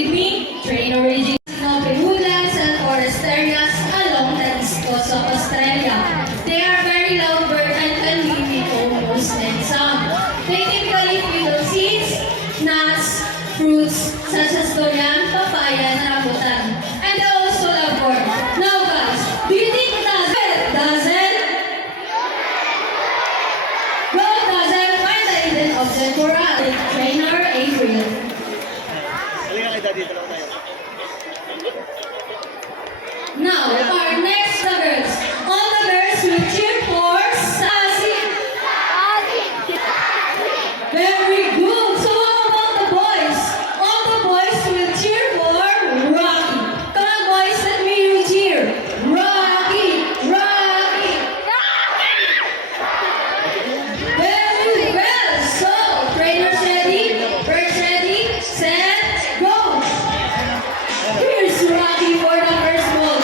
with me, trainer Regina Woodlands and Foresterias along the east coast of Australia. They are very loud bird and can mimic almost any sound. They typically feed on seeds, nuts, fruits such as durian, papaya, and rambutan. And they also love corn. Now guys, do you think it doesn't? Well, it doesn't find the hidden object for us. Trainer April. Now, our next girls. All the girls will cheer for Sassy. Very good. So how about the boys? All the boys will cheer for Rocky. Come on, boys, let me hear you cheer. Rocky, Rocky. Very well. So, trainers ready? Birds ready? Set, go. Here's Rocky for the first ball.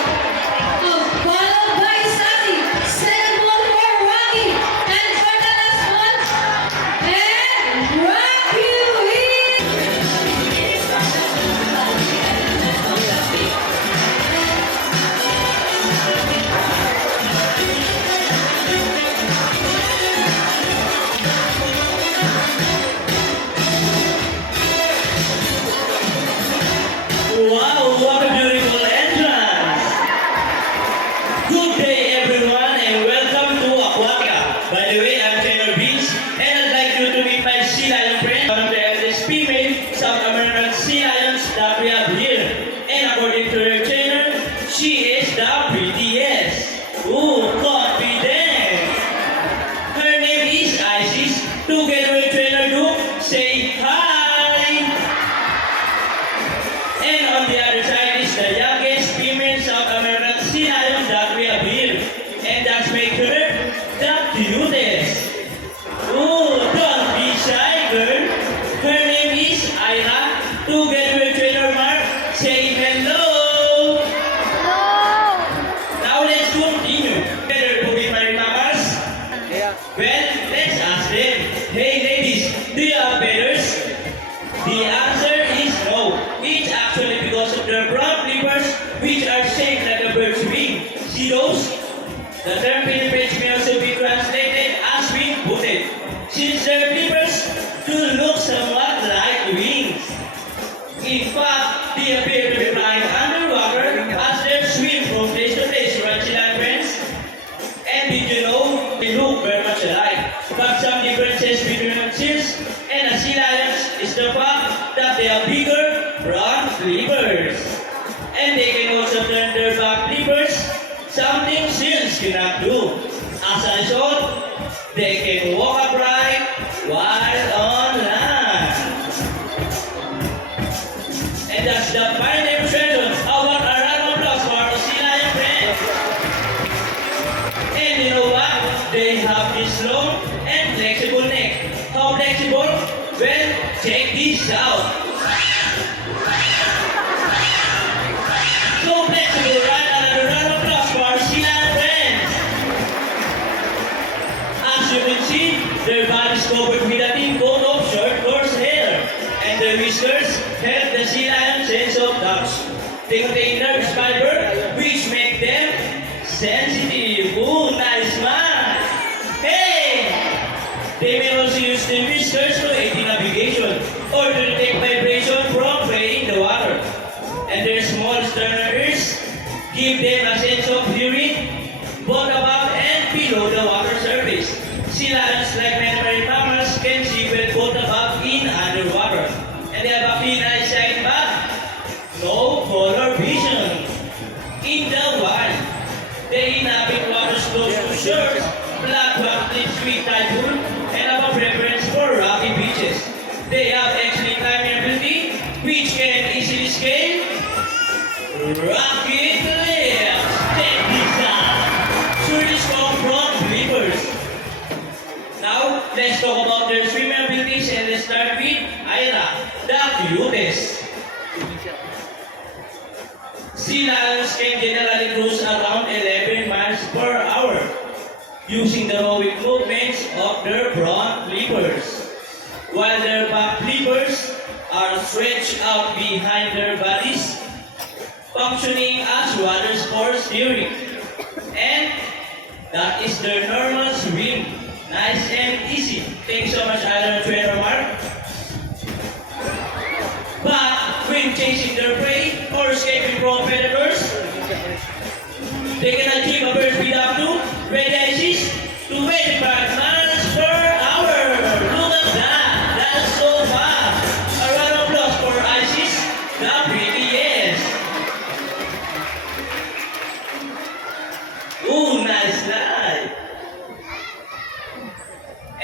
Followed by Sassy. Second ball for Rocky. And for the last one, and Rocky wins. Wow, what a beautiful entrance! Good day everyone and welcome to Aquatica. By the way, I'm Taylor Beach and I'd like you to meet my sea lion friend, one of the eldest female South American sea lions that we have here. And according to her trainer, she is the prettiest. Ooh, confident! Her name is Isis. Together with trainer Duke, say hi! And on the other side is the youngest female South American sea lion that we have here. And that's make her the cutest. Oh, don't be shy, girl. Her name is Ira. Together with trainer Mark, say hello. Now let's continue. Better to be my mamas. Well, let's ask them. Hey ladies, do you have feathers? The answer is no. It's actually because of their brown flippers which are shaped like a bird's wing. See those? The term Philippines may also be translated as wing-footed, since their flippers do look somewhat like wings. In fact, they appear to be flying underwater as they swim from place to place, right, Chilean friends? And did you know they look very much alike? But some differences between seals and the sea lions is the fact that they have bigger front flippers. And they can also turn their back flippers, something seals cannot do. As a result, they can walk upright while on land. And that's the final demonstration. How about a round of applause for our sea lion friends? And you know what? They have this long and flexible neck. How flexible? Well, check this out. So flexible, right? Another round of applause for our sea lion friends. As you can see, their body is covered with a thin coat of short coarse hair. And their whiskers help the sea lion sense of touch. They contain nerve fiber which make them sensitive. Ooh, nice man! Hey! They may also use the whiskers to aid in navigation or to detect vibration from prey in the water. And their small sternal ears give them a sense of hearing both above and below the water surface. Sea lions, like many marine mammals, can see well both above and underwater. And they have a clean eyesight but no color vision. In the wild, they inhabit waters close to shores, black rock-cliffs with typhoon, and have a preference for rocky beaches. They have excellent climbing ability, which can easily scale rocky cliffs. Check this out. Surely strong front flippers. Now, let's talk about their swimming abilities and let's start with Ira, the cutest. Sea lions can generally cruise around 11 miles per hour using the heroic movements of their front flippers, while their back flippers are stretched out behind their bodies, functioning as water sports steering. And that is their normal swim. Nice and easy. Thank you so much, Alan and Trainer Mark. But when chasing their prey or escaping from predators, they can achieve a bird speed up to 20 ICs to 25 miles per hour. Look at that. That's so fast. A round of applause for ICs, the prettiest. Ooh, nice slide.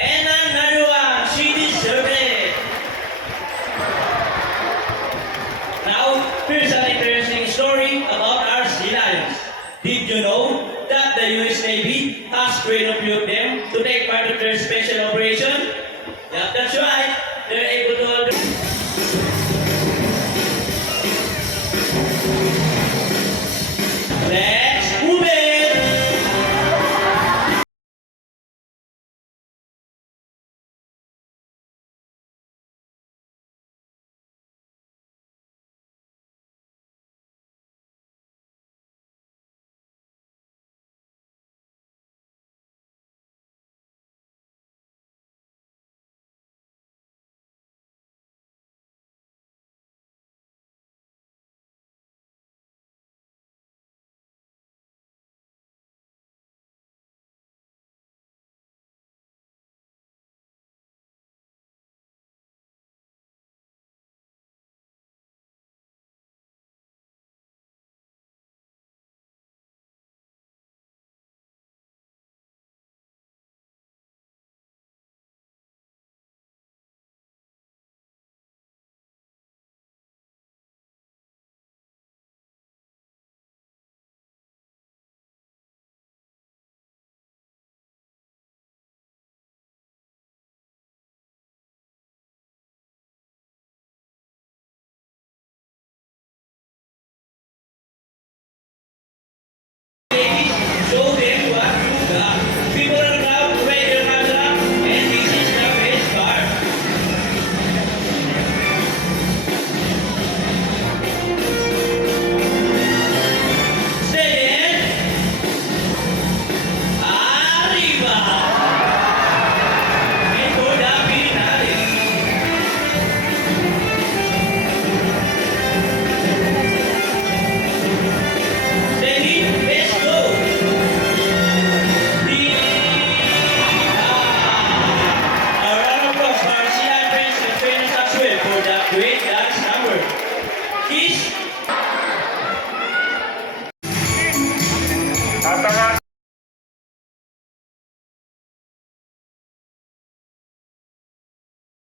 And another one. She deserved it. Now, here's an interesting story about our sea lions. Did you know that the US Navy has trained a few of them to take part of their special operation? Yep, that's right. They're able to hold Let's move it! Show them what you got. People are now ready to camera, and this is the best part. Steady and arriba. And for the finale. Steady, let's go. A round of applause for our CI friends and trainers as well for that great dance number. Kiss. At ang